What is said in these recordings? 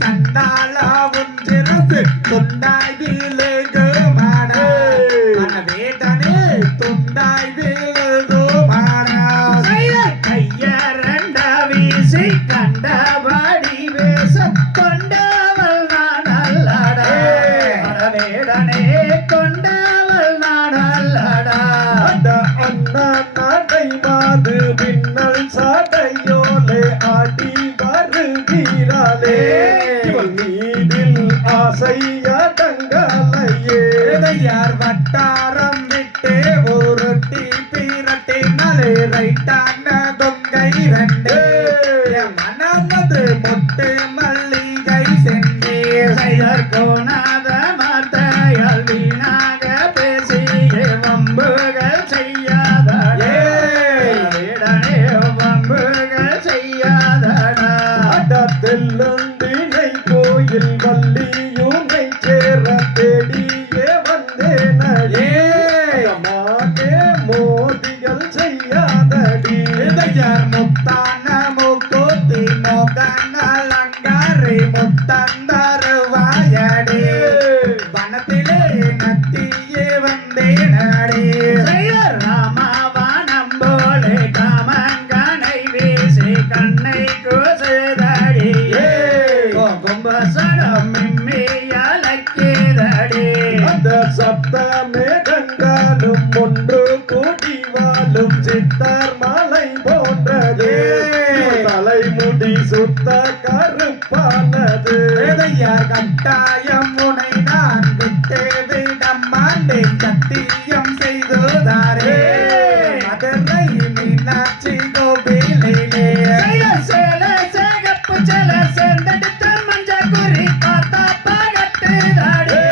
சண்டாளா ஒன்றிரசு துண்டாய் வீழுகு மாட வேட்டனே துண்டாய் வீழுகு மாட கையரண்ட வீசி கண்டபடி வேச கொண்டவள் நாடல்லடா வேடனே கொண்டவள் நாடல்லடா அண்ணா நடை மாது பின்னல் சாடையோலே ஆடி வருகிறாளே இவள் மீதில் ஆசையடங்கலையே யார் வட்டாரம் விட்டு ஊருட்டி பீரட்டி மலை ரைட்டான கொங்கை ரெண்டு மனமது முட்டு மல்லிகை சென்றே செய்தற்கோணாத மாத்தையால் வீணாக பேசிய வம்புகள் செய்யாதடே வேடனே வம்புகள் செய்யாதடா தெல்லுந்தினை கோயில் வள்ளியுனை சேர தேடியே வந்தேனே மாட்டே மோதிகள் செய்யாதடி யார் முத்தான முக்கூத்தி மோகங்கள் அங்காரி முத்தந்தருவாயடி வனத்திலே நத்தியே வந்தேனடி ராமவானம் போலே காமங்கனை வீசி கண்ணை கூசுதடி கும்பசடம் மிம்மியலக்கிதடி அந்த சப்தமே கண்டாலும் ஒன்று கூடி வாழும் சித்தர் மலை போன்றதே தலைமுடி சுத்த கருப்பானது கட்டாயம் உனை நான் விட்டு விடம் மாண்டேன் சத்தியம் செய்துதாரே மதுரை மீனாட்சி கோவிலிலே சேல சேகப்பு செல சேர்ந்தெடுத்த மஞ்ச குறி பார்த்தா பகட்டுதாடி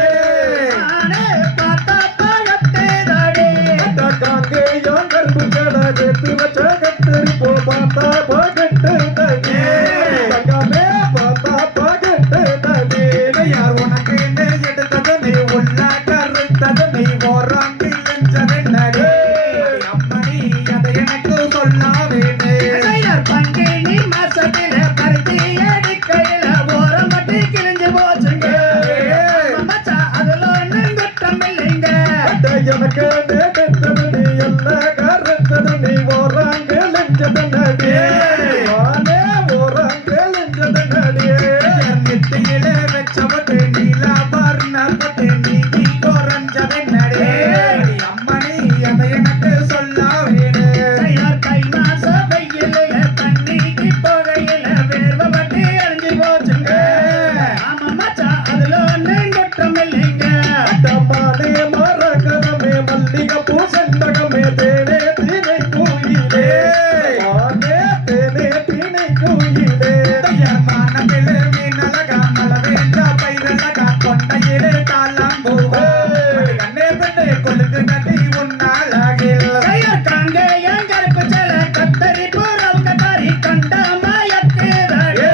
பார்த்தா பகட்டுதாடி காங்கே யாங்கர்பு கடகத்து வச்ச கத்தரி போ பார்த்தா பகட்டு தகே தங்கமே பார்த்தா பகட்டு தகே யார் உனக்கு எடுத்தது நீ உள்ள கருத்தது நீ ஓராங்கி என்றது நடி அம்மணி அதை எனக்கு சொல்லாவேனே பங்கினி மாசத்தில பருத்தி அடிக்கையில ஓரம் பட்டி கிழிஞ்சு போச்சுங்க அதுல ஒன்றும் குற்றம் இல்லைங்க எனக்கு நேட்டது நீ என்ன கருத்தது நீ ஓராங்க லெஞ்சது நடியே வானே ஓராங்க லெஞ்சது நடியே நெத்தியிலே வச்சவட்டு நீலாபர்ணப்பட்டு நீ குறைஞ்சது நடி அம்மணி அதை எனக்கு சொல்லாவேனே கை மாச வெயில தண்ணிக்கு போகையில வேர்வ பட்டி அழிஞ்சு போச்சுங்க ஆமா மச்சா அதுல ஒன்றும் குற்றம் இல்லைங்க மானே மரகதமே மல்லிகை பூ செண்டகமே தேனே திணை கோயிலே மானே தேனே திணை கோயிலே மானமிலே மீனழகா மலவேந்த பயிரழகா கொண்டையிலே காலம் பூவா கண்ணே பெண்ணே கொழுக்கு நதி உன்னாளாகில் காங்க என் கருப்பு செல கத்தரி பூரம் கத்தாரி கண்ட மாயக்கேதடே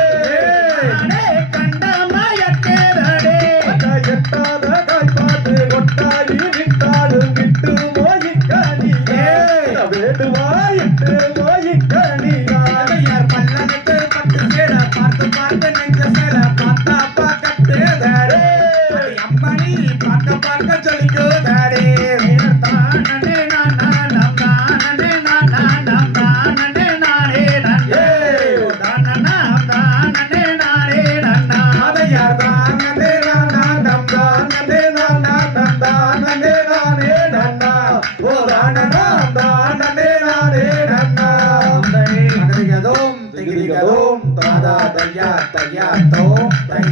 கண்ட மாயக்கேதடே எட்டாத காய்பாடு ஒட்டாடி விட்டாடும் விட்டு மோயிக்கணியே வேடுவா இட்டு மோயிக்கணியா யார் பல்லனுக்கு பட்டு சேர பார்த்து பார்த்து நெஞ்ச சேர பார்த்தா பார்க்கட்டு தாரே அம்மணி பார்க்க பார்க்க சொல்லிக்கோ தாரே தானே நானம் தானே நானம் தானே நானே நன்னே தானனம் தானே நானே நன்னா யார் தானே நானம் தானே நானம் தானே நானே நன்னா ஓ தானனம் தானே நானே நன்னா அகதிகதோம் திகிதிகதோம் தாதா தையா தையா தோம் தை